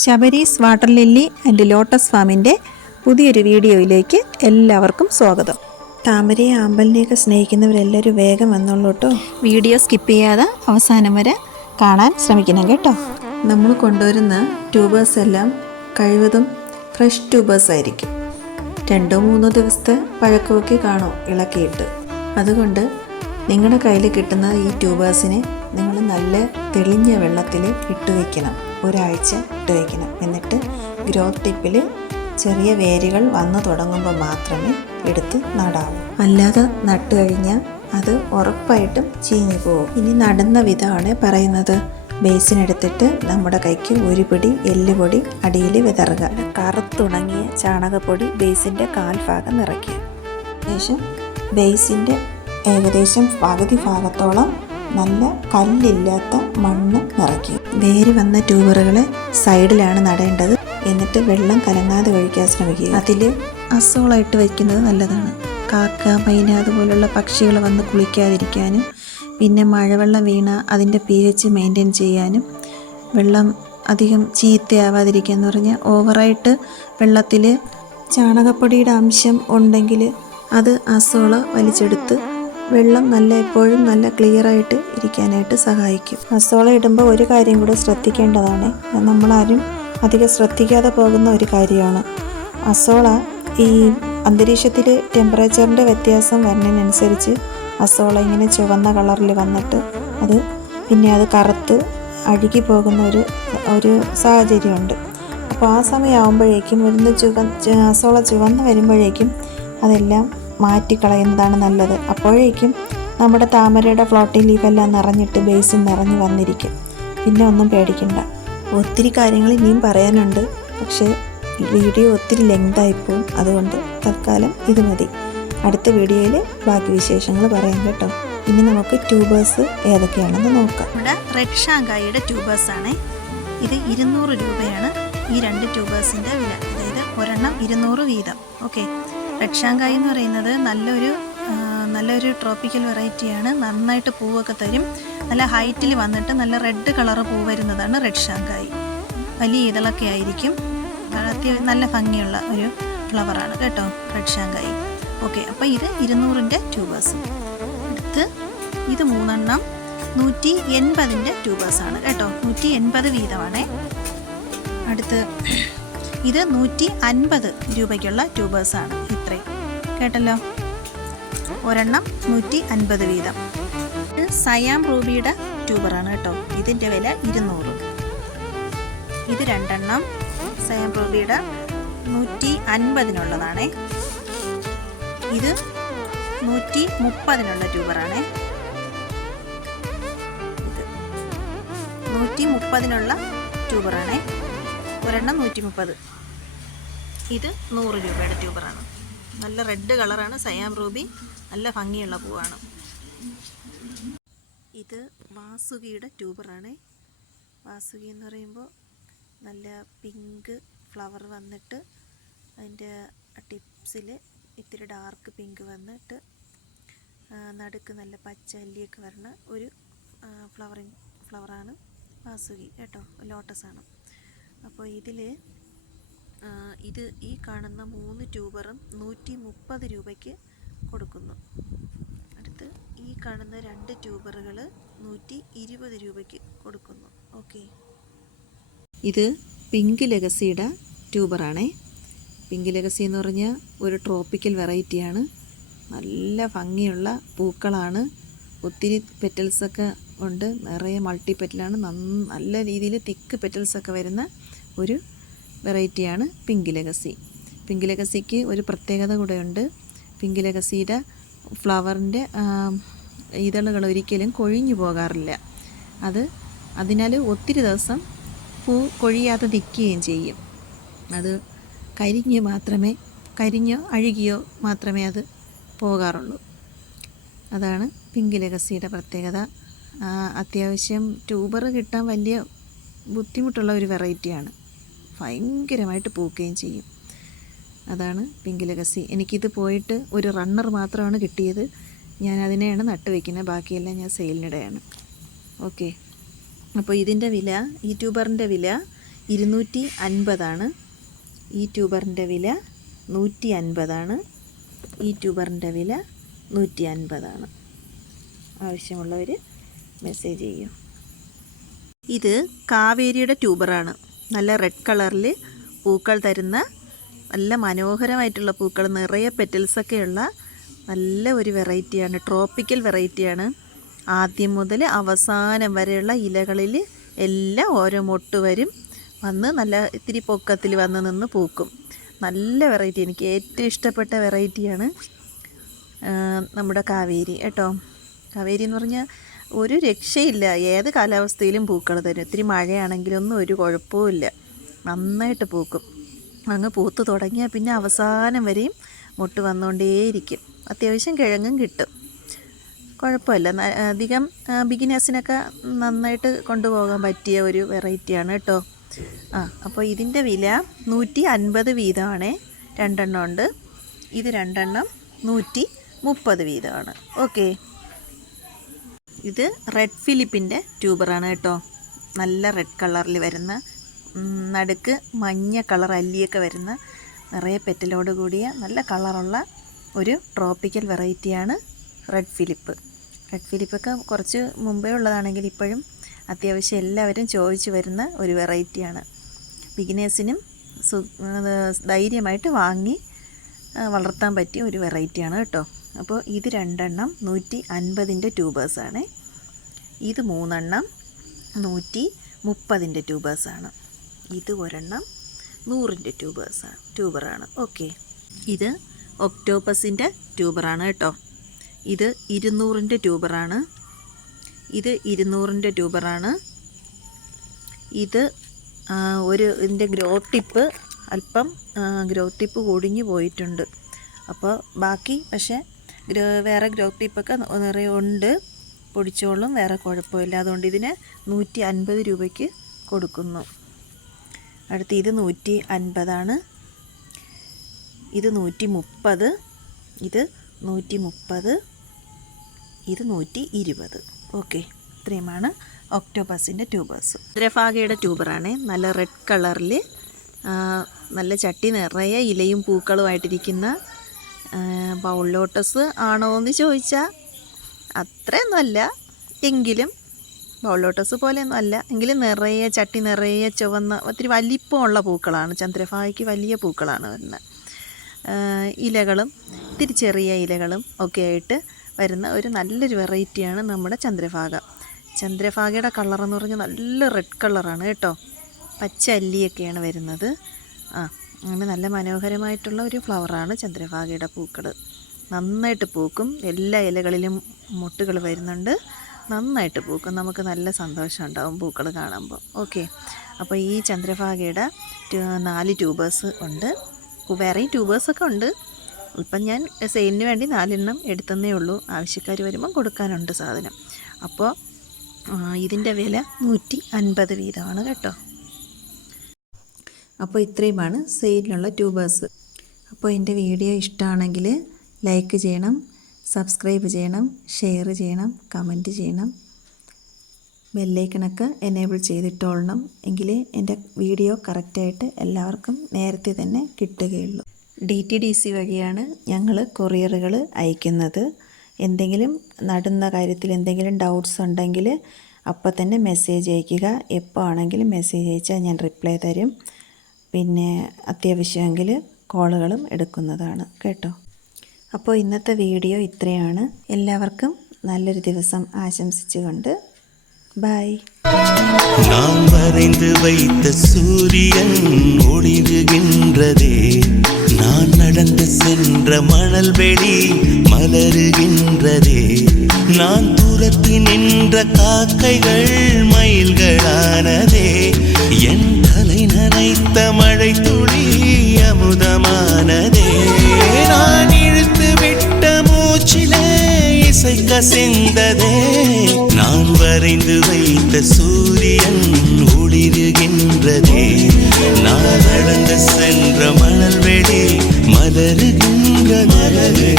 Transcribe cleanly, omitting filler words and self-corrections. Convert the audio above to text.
ശബരീസ് water lily and lotus ഫാമിൻ്റെ പുതിയൊരു വീഡിയോയിലേക്ക് എല്ലാവർക്കും സ്വാഗതം. താമരയെ ആമ്പലിനെയൊക്കെ സ്നേഹിക്കുന്നവരെല്ലാവരും വേഗം വന്നോളൂ കേട്ടോ. വീഡിയോ സ്കിപ്പ് ചെയ്യാതെ അവസാനം വരെ കാണാൻ ശ്രമിക്കണം കേട്ടോ. നമ്മൾ കൊണ്ടുവരുന്ന ട്യൂബേഴ്സ് എല്ലാം കഴിവതും ഫ്രഷ് ട്യൂബേഴ്സ് ആയിരിക്കും. 2-3 ദിവസത്തെ പഴക്കമൊക്കെ കാണും ഇളക്കിയിട്ട്. അതുകൊണ്ട് നിങ്ങളുടെ കയ്യിൽ കിട്ടുന്ന ഈ ട്യൂബേഴ്സിനെ നിങ്ങൾ നല്ല തെളിഞ്ഞ വെള്ളത്തിൽ ഇട്ട് വയ്ക്കണം. ഒരാഴ്ച ഇട്ട് വയ്ക്കണം. എന്നിട്ട് ഗ്രോത്ത് ടിപ്പിൽ ചെറിയ വേരുകൾ വന്നു തുടങ്ങുമ്പോൾ മാത്രമേ എടുത്ത് നടാവൂ. അല്ലാതെ നട്ട് കഴിഞ്ഞാൽ അത് ഉറപ്പായിട്ടും ചീഞ്ഞു പോകും. ഇനി നടുന്ന വിധമാണ് പറയുന്നത്. ബേസിനെടുത്തിട്ട് നമ്മുടെ കൈക്ക് ഒരു പിടി എല്ലുപൊടി അടിയിൽ വിതറുക. കറുത്തുണങ്ങിയ ചാണകപ്പൊടി ബേസിൻ്റെ കാൽഭാഗം നിറയ്ക്കുക. ശേഷം ബേസിൻ്റെ ഏകദേശം പകുതി ഭാഗത്തോളം നല്ല കല്ലില്ലാത്ത മണ്ണ് നിറയ്ക്കുക. വേര് വന്ന ട്യൂബറുകളെ സൈഡിലാണ് നടേണ്ടത്. എന്നിട്ട് വെള്ളം കലങ്ങാതെ ഒഴിക്കാൻ ശ്രമിക്കുക. അതിൽ അസോളായിട്ട് വയ്ക്കുന്നത് നല്ലതാണ്. കാക്ക, മൈന അതുപോലുള്ള പക്ഷികൾ വന്ന് കുളിക്കാതിരിക്കാനും, പിന്നെ മഴവെള്ളം വീണ അതിൻ്റെ pH മെയിൻറ്റെയിൻ ചെയ്യാനും, വെള്ളം അധികം ചീത്തയാവാതിരിക്കുക എന്ന് പറഞ്ഞാൽ ഓവറായിട്ട് വെള്ളത്തിൽ ചാണകപ്പൊടിയുടെ അംശം ഉണ്ടെങ്കിൽ അത് അസോള വലിച്ചെടുത്ത് വെള്ളം എപ്പോഴും നല്ല ക്ലിയറായിട്ട് ഇരിക്കാനായിട്ട് സഹായിക്കും. അസോള ഇടുമ്പോൾ ഒരു കാര്യം കൂടെ ശ്രദ്ധിക്കേണ്ടതാണ്. നമ്മളാരും അധികം ശ്രദ്ധിക്കാതെ പോകുന്ന ഒരു കാര്യമാണ്. അസോള ഈ അന്തരീക്ഷത്തിൽ ടെമ്പറേച്ചറിൻ്റെ വ്യത്യാസം വരുന്നതിനനുസരിച്ച് അസോള ഇങ്ങനെ ചുവന്ന കളറിൽ വന്നിട്ട് അത് കറുത്ത് അഴുകി പോകുന്ന ഒരു സാഹചര്യമുണ്ട്. അപ്പോൾ ആ സമയമാകുമ്പോഴേക്കും അസോള ചുവന്ന് വരുമ്പോഴേക്കും അതെല്ലാം മാറ്റിക്കളയുന്നതാണ് നല്ലത്. അപ്പോഴേക്കും നമ്മുടെ താമരയുടെ ഫ്ലോട്ടിംഗ് ലീഫെല്ലാം നിറഞ്ഞിട്ട് ബേസിൻ നിറഞ്ഞ് വന്നിരിക്കും. പിന്നെ ഒന്നും പേടിക്കണ്ട. ഒത്തിരി കാര്യങ്ങൾ ഇനിയും പറയാനുണ്ട്. പക്ഷേ വീഡിയോ ഒത്തിരി ലെങ്തായിപ്പോവും. അതുകൊണ്ട് തൽക്കാലം ഇത് മതി. അടുത്ത വീഡിയോയിൽ ബാക്കി വിശേഷങ്ങൾ പറയാം കേട്ടോ. ഇനി നമുക്ക് ട്യൂബേഴ്സ് ഏതൊക്കെയാണെന്ന് നോക്കാം. ഇവിടെ റെഡ് ഷാങ്കായിയുടെ ട്യൂബേഴ്സാണ്. ഇത് 200 രൂപയാണ് ഈ 2 ട്യൂബേഴ്സിൻ്റെ വില. അതായത് ഒരെണ്ണം 200 വീതം. ഓക്കെ. റെഡ് ഷാങ്കായി എന്ന് പറയുന്നത് നല്ലൊരു ട്രോപ്പിക്കൽ വെറൈറ്റിയാണ്. നന്നായിട്ട് പൂവൊക്കെ തരും. നല്ല ഹൈറ്റിൽ വന്നിട്ട് നല്ല റെഡ് കളറ് പൂ വരുന്നതാണ് റെഡ് ഷാങ്കായി. വലിയ ഇതളൊക്കെ ആയിരിക്കും. നല്ല ഭംഗിയുള്ള ഒരു ഫ്ലവറാണ് കേട്ടോ റെഡ് ഷാങ്കായി. ഓക്കെ. അപ്പോൾ ഇത് 200ൻ്റെ ട്യൂബേഴ്സ്. അടുത്ത് ഇത് 3 എണ്ണം 180ൻ്റെ ട്യൂബേഴ്സാണ് കേട്ടോ. 180 വീതമാണേ. അടുത്ത് ഇത് 150 രൂപയ്ക്കുള്ള ട്യൂബേഴ്സാണ്. ഇത്രയും കേട്ടല്ലോ. ഒരെണ്ണം 150 വീതം. ഇത് സയാം റൂബിയുടെ ട്യൂബറാണ് കേട്ടോ. ഇതിൻ്റെ വില 200. ഇത് 2 എണ്ണം സയാം റൂബിയുടെ 150-നുള്ളതാണേ. ഇത് 130-നുള്ള ട്യൂബറാണേ. ഇത് 130-നുള്ള ട്യൂബറാണേ. ഒരെണ്ണം 130. ഇത് 100 രൂപയുടെ ട്യൂബറാണ്. നല്ല റെഡ് കളറാണ് സയാം റൂബി. നല്ല ഭംഗിയുള്ള പൂവാണ്. ഇത് വാസുകിയുടെ ട്യൂബറാണ്. വാസുകി എന്ന് പറയുമ്പോൾ നല്ല പിങ്ക് ഫ്ലവർ വന്നിട്ട് അതിൻ്റെ ടിപ്സിൽ ഇത്തിരി ഡാർക്ക് പിങ്ക് വന്നിട്ട് നടുക്ക് നല്ല പച്ച അല്ലിയൊക്കെ വരുന്ന ഒരു ഫ്ലവറാണ് വാസുകി കേട്ടോ. ലോട്ടസാണ്. അപ്പോൾ ഇത് ഈ കാണുന്ന 3 ട്യൂബറും 130 രൂപയ്ക്ക് കൊടുക്കുന്നു. അടുത്ത് ഈ കാണുന്ന 2 ട്യൂബറുകൾ 120 രൂപയ്ക്ക് കൊടുക്കുന്നു. ഓക്കെ. ഇത് പിങ്ക് ലെഗസിയുടെ ട്യൂബറാണേ. പിങ്ക് ലെഗസി എന്ന് പറഞ്ഞാൽ ഒരു ട്രോപ്പിക്കൽ വെറൈറ്റിയാണ്. നല്ല ഭംഗിയുള്ള പൂക്കളാണ്. ഒത്തിരി പെറ്റൽസൊക്കെ ഉണ്ട്. നിറയെ മൾട്ടി പെറ്റലാണ്. നല്ല രീതിയിൽ തിക്ക് പെറ്റൽസൊക്കെ വരുന്ന ഒരു വെറൈറ്റിയാണ് പിങ്ക് ലെഗസി. പിങ്ക് ലെഗസിക്ക് ഒരു പ്രത്യേകത കൂടെയുണ്ട്. പിങ്ക് ലെഗസിയുടെ ഫ്ലവറിൻ്റെ ഇതളുകൾ ഒരിക്കലും കൊഴിഞ്ഞു പോകാറില്ല. അതിനാൽ ഒത്തിരി ദിവസം പൂ കൊഴിയാതെ നിൽക്കുകയും ചെയ്യും. അത് കരിഞ്ഞോ അഴുകിയോ മാത്രമേ അത് പോകാറുള്ളൂ. അതാണ് പിങ്ക് ലെഗസിയുടെ പ്രത്യേകത. അത്യാവശ്യം ട്യൂബർ കിട്ടാൻ വലിയ ബുദ്ധിമുട്ടുള്ള ഒരു വെറൈറ്റിയാണ്. ഭയങ്കരമായിട്ട് പൂക്കുകയും ചെയ്യും. അതാണ് പിങ്ക് ലെഗസി. എനിക്കിത് പോയിട്ട് ഒരു റണ്ണർ മാത്രമാണ് കിട്ടിയത്. ഞാൻ അതിനെയാണ് നട്ട് വയ്ക്കുന്നത്. ബാക്കിയെല്ലാം ഞാൻ സെയിലിനിടെയാണ്. ഓക്കെ. അപ്പോൾ ഇതിൻ്റെ വില, ഈ ട്യൂബറിൻ്റെ വില 250 ഈ ട്യൂബറിൻ്റെ വില 150. ഈ ട്യൂബറിൻ്റെ വില 150. ആവശ്യമുള്ളവർ മെസ്സേജ് ചെയ്യും. ഇത് കാവേരിയുടെ ട്യൂബറാണ്. നല്ല റെഡ് കളറിൽ പൂക്കൾ തരുന്ന നല്ല മനോഹരമായിട്ടുള്ള പൂക്കൾ, നിറയെ പെറ്റൽസൊക്കെയുള്ള നല്ല ഒരു വെറൈറ്റിയാണ്. ട്രോപ്പിക്കൽ വെറൈറ്റിയാണ്. ആദ്യം മുതൽ അവസാനം വരെയുള്ള ഇലകളിൽ എല്ലാം ഓരോ മൊട്ട് വരും. വന്ന് നല്ല ഇത്തിരി പൊക്കത്തിൽ വന്ന് നിന്ന് പൂക്കും. നല്ല വെറൈറ്റി, എനിക്ക് ഏറ്റവും ഇഷ്ടപ്പെട്ട വെറൈറ്റിയാണ് നമ്മുടെ കാവേരി കേട്ടോ. കാവേരി എന്ന് പറഞ്ഞാൽ ഒരു രക്ഷയില്ല, ഏത് കാലാവസ്ഥയിലും പൂക്കൾ തരും. ഇത്തിരി മഴയാണെങ്കിലൊന്നും ഒരു കുഴപ്പവുമില്ല, നന്നായിട്ട് പൂക്കും. അങ്ങ് പൂത്ത് തുടങ്ങിയാൽ പിന്നെ അവസാനം വരെയും മൊട്ട് വന്നുകൊണ്ടേയിരിക്കും. അത്യാവശ്യം കിഴങ്ങും കിട്ടും, കുഴപ്പമില്ല. അധികം ബിഗിനേഴ്സിനൊക്കെ നന്നായിട്ട് കൊണ്ടുപോകാൻ പറ്റിയ ഒരു വെറൈറ്റിയാണ് കേട്ടോ. അപ്പോൾ ഇതിൻ്റെ വില 150 വീതമാണ്. 2 എണ്ണം ഉണ്ട്. ഇത് 2 എണ്ണം 130 വീതമാണ്. ഓക്കെ. ഇത് റെഡ് ഫിലിപ്പിൻ്റെ ട്യൂബറാണ് കേട്ടോ. നല്ല റെഡ് കളറിൽ വരുന്ന, നടുക്ക് മഞ്ഞ കളർ അല്ലിയൊക്കെ വരുന്ന, നിറയെ പെറ്റലോട് കൂടിയ നല്ല കളറുള്ള ഒരു ട്രോപ്പിക്കൽ വെറൈറ്റിയാണ് റെഡ് ഫിലിപ്പ്. റെഡ് ഫിലിപ്പൊക്കെ കുറച്ച് മുമ്പേ ഉള്ളതാണെങ്കിൽ ഇപ്പോഴും അത്യാവശ്യം എല്ലാവരും ചോദിച്ചു വരുന്ന ഒരു വെറൈറ്റിയാണ്. ബിഗിനേഴ്സിനും ധൈര്യമായിട്ട് വാങ്ങി വളർത്താൻ പറ്റിയ ഒരു വെറൈറ്റിയാണ് കേട്ടോ. അപ്പോൾ ഇത് 2 എണ്ണം 150ൻ്റെ ട്യൂബേഴ്സാണ്. ഇത് 3 എണ്ണം 130ൻ്റെ ട്യൂബേഴ്സാണ്. ഇത് 1 എണ്ണം 100ൻ്റെ ട്യൂബറാണ്. ഓക്കെ. ഇത് ഒക്ടോപ്പസിൻ്റെ ട്യൂബറാണ് കേട്ടോ. ഇത് 200ൻ്റെ ട്യൂബറാണ്. ഇത് 200ൻ്റെ ട്യൂബറാണ്. ഇത് ഇതിൻ്റെ ഗ്രോത്ത് ടിപ്പ് അല്പം ഗ്രോത്ത് ടിപ്പ് ഒടിഞ്ഞു പോയിട്ടുണ്ട്. അപ്പോൾ ബാക്കി പക്ഷേ വേറെ ഗ്രോത്ത് ടിപ്പൊക്കെ നിറയെ ഉണ്ട്, പൊടിച്ചോളും, വേറെ കുഴപ്പമില്ല. അതുകൊണ്ട് ഇതിന് 150 രൂപയ്ക്ക് കൊടുക്കുന്നു. അടുത്ത് ഇത് 150. ഇത് 130. ഇത് 130. ഇത് 120. ഓക്കെ. ഇത്രയുമാണ് ഒക്ടോപ്പസിൻ്റെ ട്യൂബേഴ്സ്. ചന്ദ്രഭാഗയുടെ ട്യൂബറാണ്. നല്ല റെഡ് കളറിൽ നല്ല ചട്ടി നിറയെ ഇലയും പൂക്കളുമായിട്ടിരിക്കുന്ന ബൗൾ ലോട്ടസ് ആണോ എന്ന് ചോദിച്ചാൽ അത്രയൊന്നുമല്ല, എങ്കിലും ബൗൾ ലോട്ടസ് പോലെയൊന്നും അല്ല, എങ്കിലും നിറയെ ചട്ടി നിറയെ ചുവന്ന ഒത്തിരി വലിപ്പമുള്ള പൂക്കളാണ്. ചന്ദ്രഭാഗയ്ക്ക് വലിയ പൂക്കളാണ് വരുന്നത്. ഇലകളും ഇത്തിരി ചെറിയ ഇലകളും ഒക്കെ ആയിട്ട് വരുന്ന ഒരു നല്ലൊരു വെറൈറ്റിയാണ് നമ്മുടെ ചന്ദ്രഭാഗ. ചന്ദ്രഭാഗയുടെ കളറെന്ന് പറഞ്ഞാൽ നല്ല റെഡ് കളറാണ് കേട്ടോ. പച്ച അല്ലിയൊക്കെയാണ് വരുന്നത്. അങ്ങനെ നല്ല മനോഹരമായിട്ടുള്ള ഒരു ഫ്ലവറാണ് ചന്ദ്രഭാഗയുടെ പൂക്കൾ. നന്നായിട്ട് പൂക്കും. എല്ലാ ഇലകളിലും മുട്ടുകൾ വരുന്നുണ്ട്, നന്നായിട്ട് പൂക്കും. നമുക്ക് നല്ല സന്തോഷം ഉണ്ടാവും പൂക്കൾ കാണുമ്പോൾ. ഓക്കെ. അപ്പോൾ ഈ ചന്ദ്രഭാഗയുടെ 4 ട്യൂബേഴ്സ് ഉണ്ട്. വേറെയും ട്യൂബേഴ്സൊക്കെ ഉണ്ട്. ഇപ്പം ഞാൻ സെയിലിന് വേണ്ടി 4 എണ്ണം എടുത്തന്നേ ഉള്ളൂ. ആവശ്യക്കാർ വരുമ്പം കൊടുക്കാനുണ്ട് സാധനം. അപ്പോൾ ഇതിൻ്റെ വില 150 വീതമാണ് കേട്ടോ. അപ്പോൾ ഇത്രയുമാണ് സെയിലിനുള്ള ട്യൂബേഴ്സ്. അപ്പോൾ എൻ്റെ വീഡിയോ ഇഷ്ടമാണെങ്കിൽ ലൈക്ക് ചെയ്യണം, സബ്സ്ക്രൈബ് ചെയ്യണം, ഷെയർ ചെയ്യണം, കമൻറ്റ് ചെയ്യണം. ബെല്ലൈക്കണൊക്കെ എനേബിൾ ചെയ്തിട്ടോളണം. എങ്കിലേ എൻ്റെ വീഡിയോ കറക്റ്റായിട്ട് എല്ലാവർക്കും നേരത്തെ തന്നെ കിട്ടുകയുള്ളൂ. DTDC വഴിയാണ് ഞങ്ങൾ കൊറിയറുകൾ അയക്കുന്നത്. എന്തെങ്കിലും നടുന്ന കാര്യത്തിൽ എന്തെങ്കിലും ഡൗട്ട്സ് ഉണ്ടെങ്കിൽ അപ്പോൾ തന്നെ മെസ്സേജ് അയയ്ക്കുക. എപ്പോൾ ആണെങ്കിലും മെസ്സേജ് അയച്ചാൽ ഞാൻ റിപ്ലൈ തരും. പിന്നെ അത്യാവശ്യമെങ്കിൽ കോളുകളും എടുക്കുന്നതാണ് കേട്ടോ. അപ്പോൾ ഇന്നത്തെ വീഡിയോ ഇത്രയാണ്. എല്ലാവർക്കും നല്ലൊരു ദിവസം ആശംസിച്ചുകൊണ്ട് ബൈ. நான் வரைந்து வைத்த சூரியன் ஒளிருகின்றதே, நான் நடந்து சென்ற மணல் வெளி மலருகின்றதே, நான் துரத்தி நின்ற காக்கைகள் மயில்களானதே, என் தலை நனைத்த மழை துளி அமுதமானதே, நான் இழுத்து விட்ட மூச்சிலே இசை கசிந்ததே, நான் வரைந்து வைத்த சூரியன் ஒளிருகின்றதே, நான் நடந்து சென்ற மணல் வெளி மலருகின்றதே.